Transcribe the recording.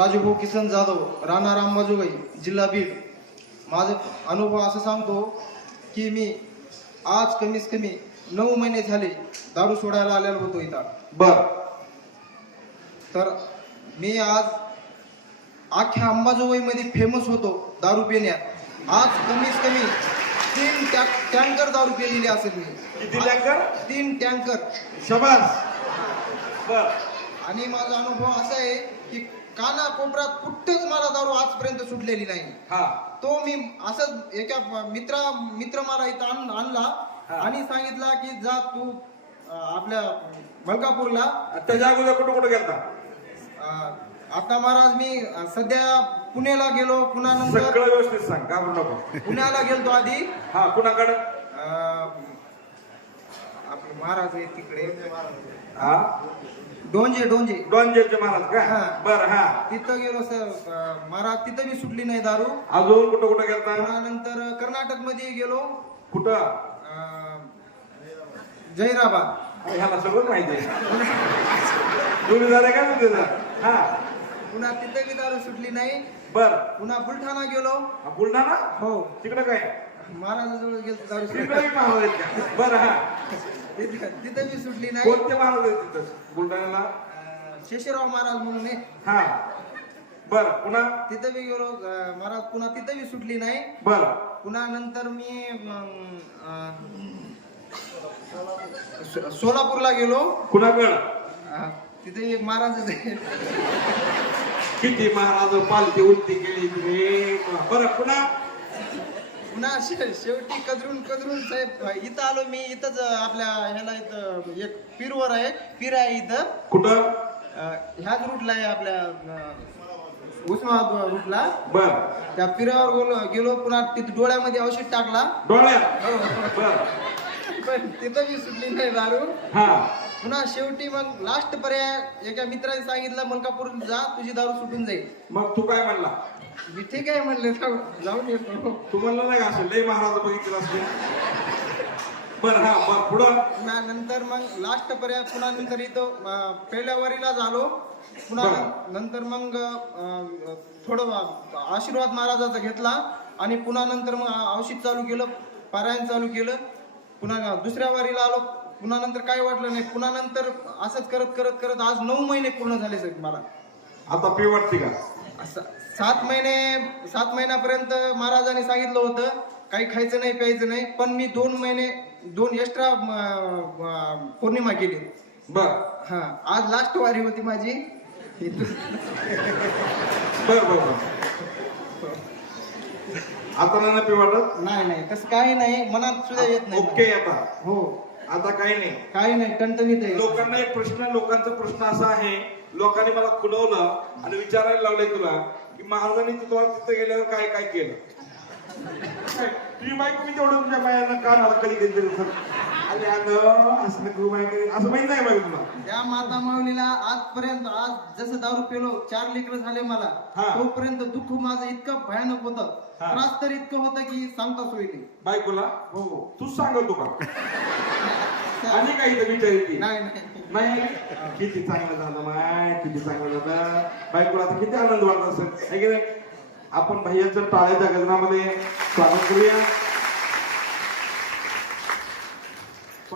राजूभाऊ किसन जाधव राणा रामबाजूगाई जिल्हा बीड. माझा अनुभव असं सांगतो की मी आज कमीत कमी नऊ महिने झाले दारू सोडायला आलेलो होतो इथं. बर. तर मी आज अख्ख्या अंबाजोगाईमध्ये फेमस होतो दारू पिण्यात. आज कमीत कमी तीन टँकर दारू पिलेली असेल मी. किती टँकर? तीन टँकर. शबास. बर. आणि माझा अनुभव असा आहे की काना कोपऱ्यात कुठेच मला दारू आजपर्यंत सुटलेली नाही. हा. तो मी असंच एका मित्रा मित्र मला इथं आण- आणला. आणि सांगितला की जा तू अं, आपल्या मलकापूरला. त्याच्या अगोदर कुठं कुठं गेलता? अं, आता महाराज मी अं, सध्या पुण्याला गेलो पुन्हा नंतर सगळं व्यवस्थित सांग घाबरू नको. पुण्याला गेलतो आधी. हा कुणाकडं? आपले महाराज आहे तिकडे. हा? डोंजे डोंजे. डोंजेचे महाराज का? हा. बर हा. तिथं गेलो सर. अं, महाराज तिथं मी सुटली नाही दारू. अजून कुठं कुठं गेलता? नंतर कर्नाटकमध्ये गेलो. कुठं? अं, जैराबाद ह्याला सगळं माहिती आहे. तुम्ही झाले का तुझे हा. पुन्हा तिथं बी दारू सुटली नाही. बर. पुन्हा बुलढाणा गेलो. हा, बुलढाणा? हो. तिकडं काय? महाराजाजवळ गेलो दारू सुटली तिकडे महाराज आहेत का? बर हा. तिथं तिथं बी सुटली नाही. कोणते महाराज आहेत तिथं? बुलढाण्याला? अं, शेषराव महाराज म्हणून आहे. हा. बर पुन्हा? तिथं बी गेलो अं, महाराज पुन्हा तिथं बी सुटली नाही. बर. पुन्हा नंतर मी अं, अं, सो- सोलापूरला गेलो. कुणाकडं अं, तिथे एक महाराज आहे. किती महाराज पालखी उलटी केली तुम्ही बरं पुन्हा? शे- शेवटी कदरून कदरून साहेब इथं आलो मी इथंच आपल्या ह्याला इथं एक पीरवर आहे पीर आहे इथं. कुठं? अं, ह्याच रूटला आहे आपल्या अं, उस्मानाबाद रूटला बर. त्या पिरावर गेलो गेलो पुन्हा तिथं डोळ्यामध्ये औषध टाकला. डोळ्यात? हो. बर. पण तिथं बी सुटली नाही दारू. हा. पुन्हा शेवटी मग लास्ट पर्याय एका मित्राने सांगितलं मलकापूर जा तुझी दारू सुटून जाईल. मग तू काय म्हणला? मी ठीक आहे म्हणले जाऊ जाऊन येतो तू म्हणलं नाही का असं लय महाराज बघितलं असते? बर हा मग पुढं? नंतर मग लास्ट पर्याय पुन्हा नंतर इथं अं, पहिल्या वारीला झालो. पुन्हा बरं. नंतर मग अं, थोडं आशीर्वाद महाराजाचा घेतला. आणि पुन्हा नंतर मग औषध चालू केलं पारायण चालू केलं. पुन्हा दुसऱ्या वारीला आलो. पुन्हा नंतर काय वाटलं नाही? पुन्हा नंतर असंच करत करत करत आज नऊ महिने पूर्ण झाले सर मला. आता पी वाटते का असं सात महिने सात महिन्यापर्यंत महाराजांनी सांगितलं होतं काही खायचं नाही प्यायचं नाही पण मी दोन महिने दोन एक्स्ट्रा पौर्णिमा केली. बर. हा आज लास्ट वारी होती माझी. बर बर आता नाही ना पी वाटत नाही नाही तसं काही नाही. मनात सुद्धा येत नाही. ओके आता. हो. आता काही नाही. काही नाही टणटणीत आहे. लोकांना एक प्रश्न लोकांचा प्रश्न असा आहे लोकांनी मला खुलवलं आणि विचारायला लावलंय तुला की महाराजांनी तुला तिथे गेल्यावर काय काय केलं? तुझी बायको मी तेवढं तुझ्या बायानं कानाला कधी घेतली अरे अगं असं नको बायको असं माहीत नाही बाई तुला. त्या माता माऊलीला आजपर्यंत आज जसं दारू पेलो चार लेकर झाले मला. हा. तोपर्यंत दुःख माझं इतकं भयानक होतं. हा. त्रास तर इतकं होतं की सांगता सोय नाही. बायकोला? हो. तूच सांगतो का? आणि काही तर विचारली नाही नाही. नाही. किती चांगलं झालं माय किती चांगलं झालं. बायकोला किती आनंद वाटत असेल. है की नाही? आपण भैयाचं टाळ्याच्या गजरामध्ये स्वागत करूया.